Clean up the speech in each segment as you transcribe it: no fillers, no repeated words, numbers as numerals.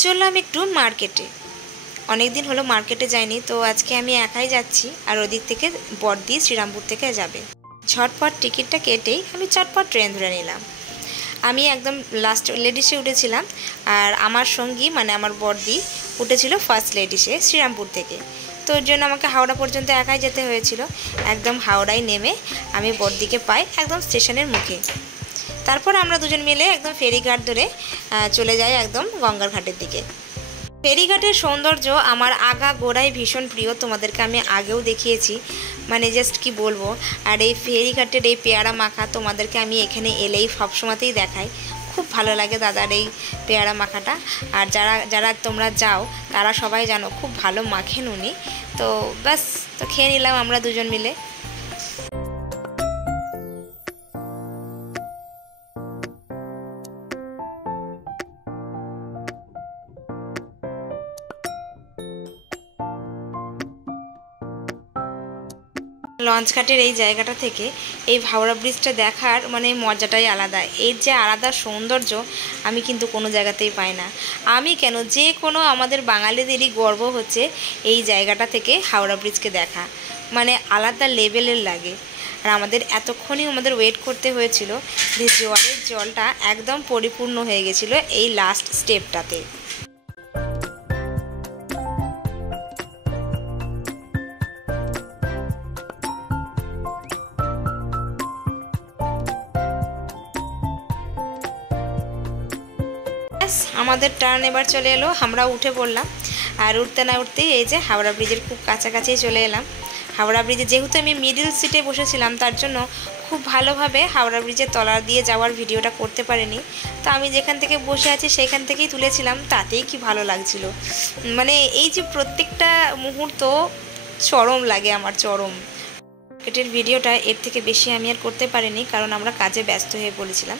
চললাম একটু মার্কেটে। অনেক দিন হলো মার্কেটে যাইনি, তো আজকে আমি একাই যাচ্ছি। আর ওদিক থেকে বড়দি শ্রীরামপুর থেকে যাবে। ঝটপট টিকিটটা কেটেই আমি চটপট ট্রেন ধরে নিলাম। আমি একদম লাস্ট লেডিসে উঠেছিলাম, আর আমার সঙ্গী মানে আমার বড়দি উঠেছিল ফার্স্ট লেডিসে শ্রীরামপুর থেকে। তো ওর জন্য আমাকে হাওড়া পর্যন্ত একাই যেতে হয়েছিল। একদম হাওড়ায় নেমে আমি বড়দিকে পাই একদম স্টেশনের মুখে। তারপর আমরা দুজন মিলে একদম ফেরিঘাট ধরে চলে যাই একদম গঙ্গার ঘাটের দিকে। ফেরিঘাটের সৌন্দর্য আমার আগা গোড়ায় ভীষণ প্রিয়, তোমাদেরকে আমি আগেও দেখিয়েছি, মানে জাস্ট কি বলবো। আর এই ফেরিঘাটের এই পেয়ারা মাখা তোমাদেরকে আমি এখানে এলেই সবসময়তেই দেখাই। খুব ভালো লাগে দাদার এই পেয়ারা মাখাটা। আর যারা যারা তোমরা যাও তারা সবাই জানো খুব ভালো মাখেন উনি। তো ব্যাস, তো খেয়ে নিলাম আমরা দুজন মিলে। লঞ্চঘাটের এই জায়গাটা থেকে এই হাওড়া ব্রিজটা দেখার মানে মজাটাই আলাদা। এর যে আলাদা সৌন্দর্য আমি কিন্তু কোনো জায়গাতেই পাই না। আমি কেন, যে কোনো আমাদের বাঙালিদেরই গর্ব হচ্ছে এই জায়গাটা থেকে হাওড়া ব্রিজকে দেখা, মানে আলাদা লেভেলের লাগে। আর আমাদের এতক্ষণই আমাদের ওয়েট করতে হয়েছিল যে জোয়ারের জলটা একদম পরিপূর্ণ হয়ে গেছিলো এই লাস্ট স্টেপটাতে। আমাদের টার্ন এবার চলে এলো, আমরা উঠে পড়লাম। আর উঠতে না উঠতেই এই যে হাওড়া ব্রিজের খুব কাছাকাছি চলে এলাম। হাওড়া ব্রিজে যেহেতু আমি মিডল সিটে বসেছিলাম, তার জন্য খুব ভালোভাবে হাওড়া ব্রিজের তলা দিয়ে যাওয়ার ভিডিওটা করতে পারিনি। তো আমি যেখান থেকে বসে আছি সেখান থেকেই তুলেছিলাম, তাতেই কি ভালো লাগছিল। মানে এই যে প্রত্যেকটা মুহূর্ত চরম লাগে আমার, চরম। মার্কেটের ভিডিওটা এর থেকে বেশি আমি আর করতে পারিনি, কারণ আমরা কাজে ব্যস্ত হয়ে পড়েছিলাম।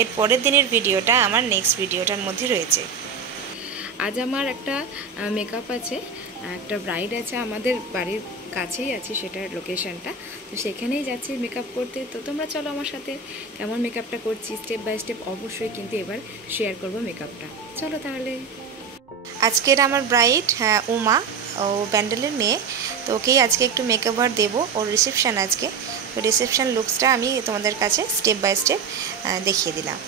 এর পরের দিনের ভিডিওটা আমার নেক্সট ভিডিওটার মধ্যে রয়েছে। আজ আমার একটা মেকআপ আছে, একটা ব্রাইড আছে আমাদের বাড়ির কাছেই আছে সেটার লোকেশনটা, তো সেখানেই যাচ্ছি মেকআপ করতে। তো তোমরা চলো আমার সাথে, কেমন মেকআপটা করছি স্টেপ বাই স্টেপ অবশ্যই কিন্তু এবার শেয়ার করব মেকআপটা। চলো তাহলে। আজকের আমার ব্রাইড উমা, ও ব্যান্ডেলের মেয়ে। তো ওকেই আজকে একটু মেকওভার দেবো, ওর রিসেপশান আজকে। তো রিসেপশান লুকসটা আমি তোমাদের কাছে স্টেপ বাই স্টেপ দেখিয়ে দিলাম।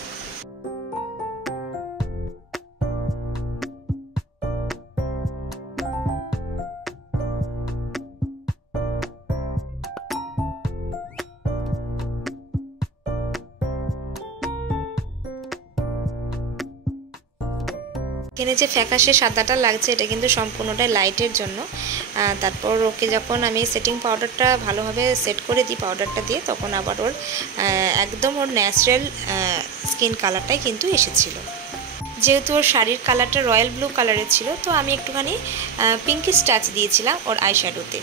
এখানে যে ফ্যাকাশে সাদাটা লাগছে এটা কিন্তু সম্পূর্ণটাই লাইটের জন্য। তারপর ওকে যখন আমি সেটিং পাউডারটা ভালোভাবে সেট করে দিই পাউডারটা দিয়ে, তখন আবার ওর একদম ওর ন্যাচারাল স্কিন কালারটাই কিন্তু এসেছিলো। যেহেতু ওর শাড়ির কালারটা রয়্যাল ব্লু কালারের ছিল, তো আমি একটুখানি পিঙ্কিশ টাচ দিয়েছিলাম ওর আইশ্যাডোতে।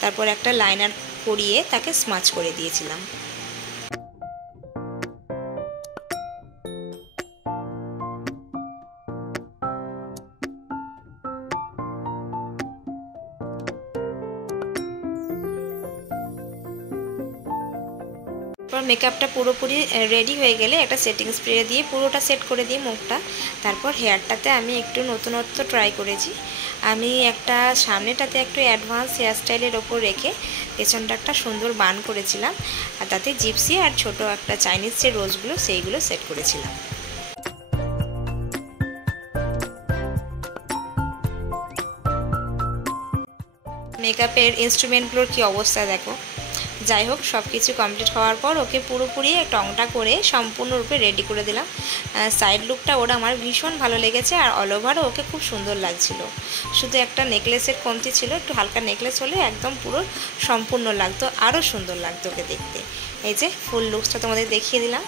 তারপর একটা লাইনার করিয়ে তাকে স্মাচ করে দিয়েছিলাম। মেকআপটা পুরোপুরি রেডি হয়ে গেলে একটা সেটিং স্প্রে দিয়ে পুরোটা সেট করে দিই মুখটা। তারপর হেয়ারটাতে আমি একটু নতুনত্ব ট্রাই করেছি। আমি একটা সামনেটাতে একটু অ্যাডভান্স হেয়ার স্টাইলের ওপর রেখে পেছনটা একটা সুন্দর বান করেছিলাম, আর তাতে জিপসি আর ছোট একটা চাইনিজ যে রোজগুলো সেইগুলো সেট করেছিলাম। মেকআপের ইনস্ট্রুমেন্টগুলোর কি অবস্থা দেখো। যাই হোক, সব কিছু কমপ্লিট হওয়ার পর ওকে পুরোপুরি টংটা করে সম্পূর্ণরূপে রেডি করে দিলাম। সাইড লুকটা ওরা আমার ভীষণ ভালো লেগেছে, আর অল ওভারও ওকে খুব সুন্দর লাগছিল। শুধু একটা নেকলেসের কমতি ছিল, একটু হালকা নেকলেস হলে একদম পুরো সম্পূর্ণ লাগতো, আরও সুন্দর লাগতো ওকে দেখতে। এই যে ফুল লুকসটা তোমাদের দেখিয়ে দিলাম।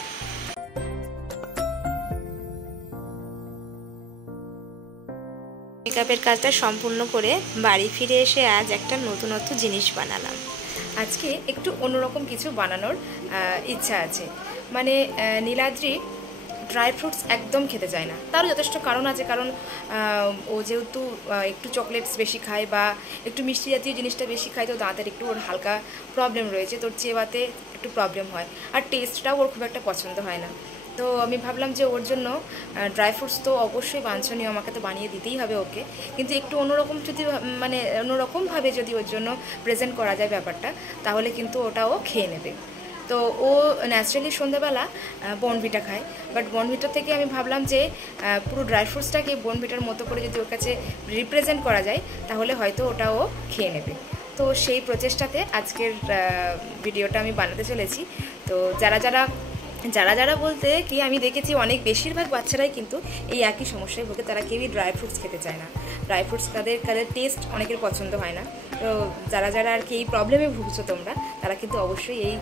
মেকআপের কাজটা সম্পূর্ণ করে বাড়ি ফিরে এসে আজ একটা নতুনত্ব জিনিস বানালাম। আজকে একটু অন্যরকম কিছু বানানোর ইচ্ছা আছে। মানে নীলাদ্রি ড্রাই ফ্রুটস একদম খেতে চায় না, তারও যথেষ্ট কারণ আছে। কারণ ও যেহেতু একটু চকলেটস বেশি খায় বা একটু মিষ্টি জাতীয় জিনিসটা বেশি খায়, তো দাঁতের একটু ওর হালকা প্রবলেম রয়েছে, তোর চেবাতে একটু প্রবলেম হয়, আর টেস্টটাও ওর খুব একটা পছন্দ হয় না। তো আমি ভাবলাম যে ওর জন্য ড্রাই ফ্রুটস তো অবশ্যই বাঞ্ছনীয়, আমাকে তো বানিয়ে দিতেই হবে ওকে, কিন্তু একটু অন্যরকম যদি মানে অন্যরকমভাবে যদি ওর জন্য প্রেজেন্ট করা যায় ব্যাপারটা, তাহলে কিন্তু ওটাও খেয়ে নেবে। তো ও ন্যাচারালি সন্ধ্যাবেলা বর্নভিটা খায়, বাট বর্নভিটা থেকে আমি ভাবলাম যে পুরো ড্রাই ফ্রুটসটাকে বর্নভিটার মতো করে যদি ওর কাছে রিপ্রেজেন্ট করা যায়, তাহলে হয়তো ওটা ও খেয়ে নেবে। তো সেই প্রচেষ্টাতে আজকের ভিডিওটা আমি বানাতে চলেছি। তো যারা যারা বলতে কি আমি দেখেছি অনেক বেশিরভাগ বাচ্চারাই কিন্তু এই একই সমস্যায় ভোগে, তারা কেউই ড্রাই ফ্রুটস খেতে চায় না। ড্রাই ফ্রুটস তাদের টেস্ট অনেকের পছন্দ হয় না। তো যারা আর কি এই প্রবলেমে ভুগছো তোমরা, তারা কিন্তু অবশ্যই এই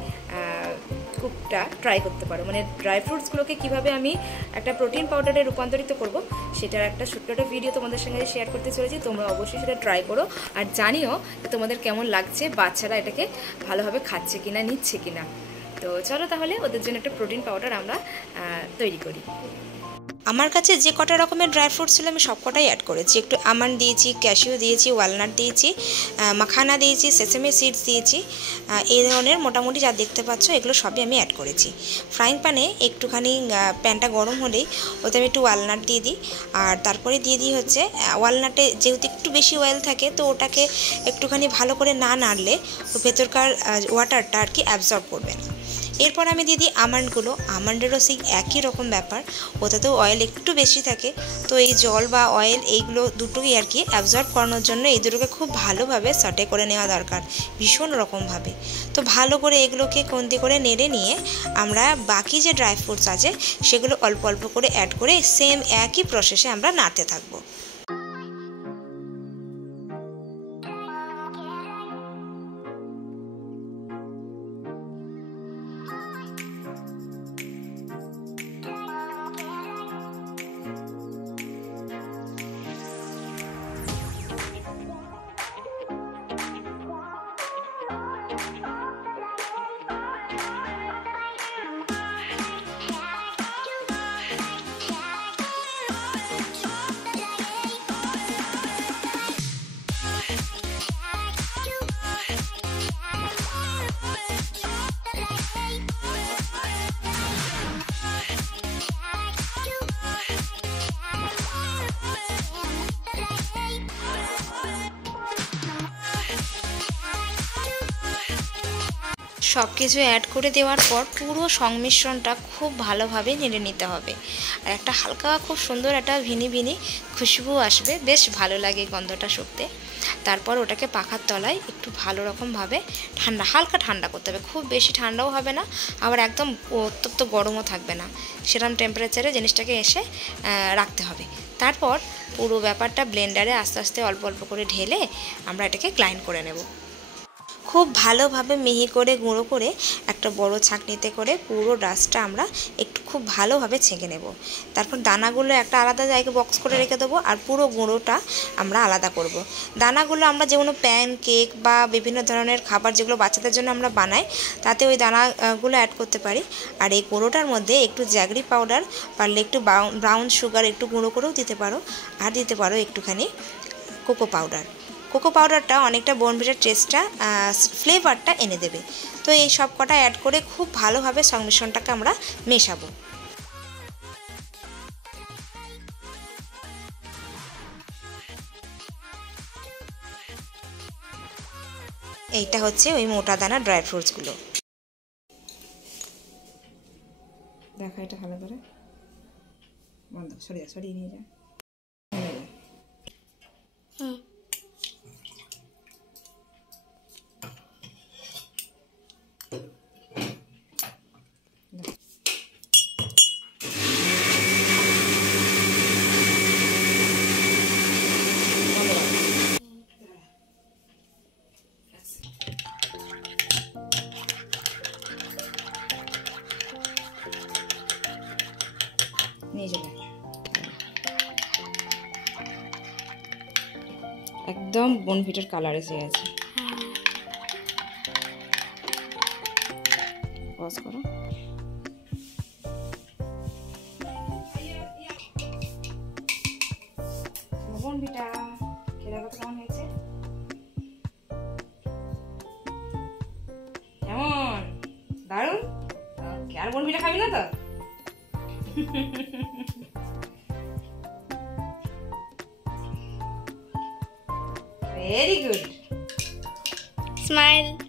কুকটা ট্রাই করতে পারো। মানে ড্রাই ফ্রুটসগুলোকে কীভাবে আমি একটা প্রোটিন পাউডারে রূপান্তরিত করব, সেটার একটা ছোট্ট একটা ভিডিও তোমাদের সঙ্গে শেয়ার করতে চলেছি। তোমরা অবশ্যই সেটা ট্রাই করো, আর জানিও যে তোমাদের কেমন লাগছে, বাচ্চারা এটাকে ভালোভাবে খাচ্ছে কিনা, নিচ্ছে কিনা। তো চলো তাহলে ওদের জন্য একটা প্রোটিন পাউডার আমরা তৈরি করি। আমার কাছে যে কটা রকমের ড্রাই ফ্রুট ছিল আমি সব কটাই অ্যাড করেছি। একটু আমন্ড দিয়েছি, ক্যাশিউ দিয়েছি, ওয়ালনাট দিয়েছি, মাখানা দিয়েছি, সেসেমি সিডস দিয়েছি। এই ধরনের মোটামুটি যা দেখতে পাচ্ছ এগুলো সবই আমি অ্যাড করেছি। ফ্রাইং প্যানে একটুখানি প্যানটা গরম হলেই ওতে আমি একটু ওয়ালনাট দিয়ে দিই, আর তারপরে দিয়ে দিই হচ্ছে ওয়ালনাটে যেহেতু একটু বেশি অয়েল থাকে, তো ওটাকে একটুখানি ভালো করে না নাড়লে ও ভেতরকার ওয়াটারটা আর কি অ্যাবজর্ব করবে না। এরপর আমি দিয়ে দিই আমন্ডগুলো। আমন্ডেরও সেই একই রকম ব্যাপার, ওটাতেও অয়েল একটু বেশি থাকে। তো এই জল বা অয়েল এইগুলো দুটোই আর কি অ্যাবজর্ব করানোর জন্য এই দুটোকে খুব ভালোভাবে সটে করে নেওয়া দরকার, ভীষণ রকমভাবে। তো ভালো করে এগুলোকে কন্তি করে নেড়ে নিয়ে আমরা বাকি যে ড্রাই ফ্রুটস আছে সেগুলো অল্প অল্প করে অ্যাড করে সেম একই প্রসেসে আমরা নাড়তে থাকবো। সব কিছু অ্যাড করে দেওয়ার পর পুরো সংমিশ্রণটা খুব ভালোভাবে নেড়ে নিতে হবে, আর একটা হালকা খুব সুন্দর একটা ভিনি খুশবু আসবে, বেশ ভালো লাগে গন্ধটা শুকতে। তারপর ওটাকে পাখার তলায় একটু ভালো রকমভাবে হালকা ঠান্ডা করতে হবে, খুব বেশি ঠান্ডাও হবে না, আবার একদম অত্যন্ত গরমও থাকবে না, সেরকম টেম্পারেচারে জিনিসটাকে এসে রাখতে হবে। তারপর পুরো ব্যাপারটা ব্লেন্ডারে আস্তে আস্তে অল্প অল্প করে ঢেলে আমরা এটাকে গ্রাইন্ড করে নেব। খুব ভালোভাবে মিহি করে গুঁড়ো করে একটা বড় ছাঁকনিতে করে পুরো ডাস্টটা আমরা একটু খুব ভালোভাবে ছেঁকে নেব। তারপর দানাগুলো একটা আলাদা জায়গায় বক্স করে রেখে দেবো, আর পুরো গুঁড়োটা আমরা আলাদা করব। দানাগুলো আমরা যেগুলো প্যান কেক বা বিভিন্ন ধরনের খাবার যেগুলো বাচ্চাদের জন্য আমরা বানাই, তাতে ওই দানাগুলো অ্যাড করতে পারি। আর এই গুঁড়োটার মধ্যে একটু জ্যাগরি পাউডার, পারলে একটু ব্রাউন সুগার একটু গুঁড়ো করেও দিতে পারো, আর দিতে পারো একটুখানি কোকো পাউডার। কোকো পাউডারটা অনেকটা বর্নভিটার টেস্টটা ফ্লেভারটা এনে দেবে। তো এই সব কটা অ্যাড করে খুব ভালোভাবে সংমিশ্রণটাকে আমরা মেশাবো। এইটা হচ্ছে ওই মোটা দানা ড্রাই ফ্রুটসগুলো। দেখা এটা ভালো করে বন্ধ, সরিয়ে নিয়ে যায়। নিয়ে চলে একদম বনভিটার কালার এসে গেছে। পজ করো। বনভিটা খেলে কত কেমন হয়েছে? কেমন? দারুণ। আর বনভিটা খাবি না তো? Very good. Smile.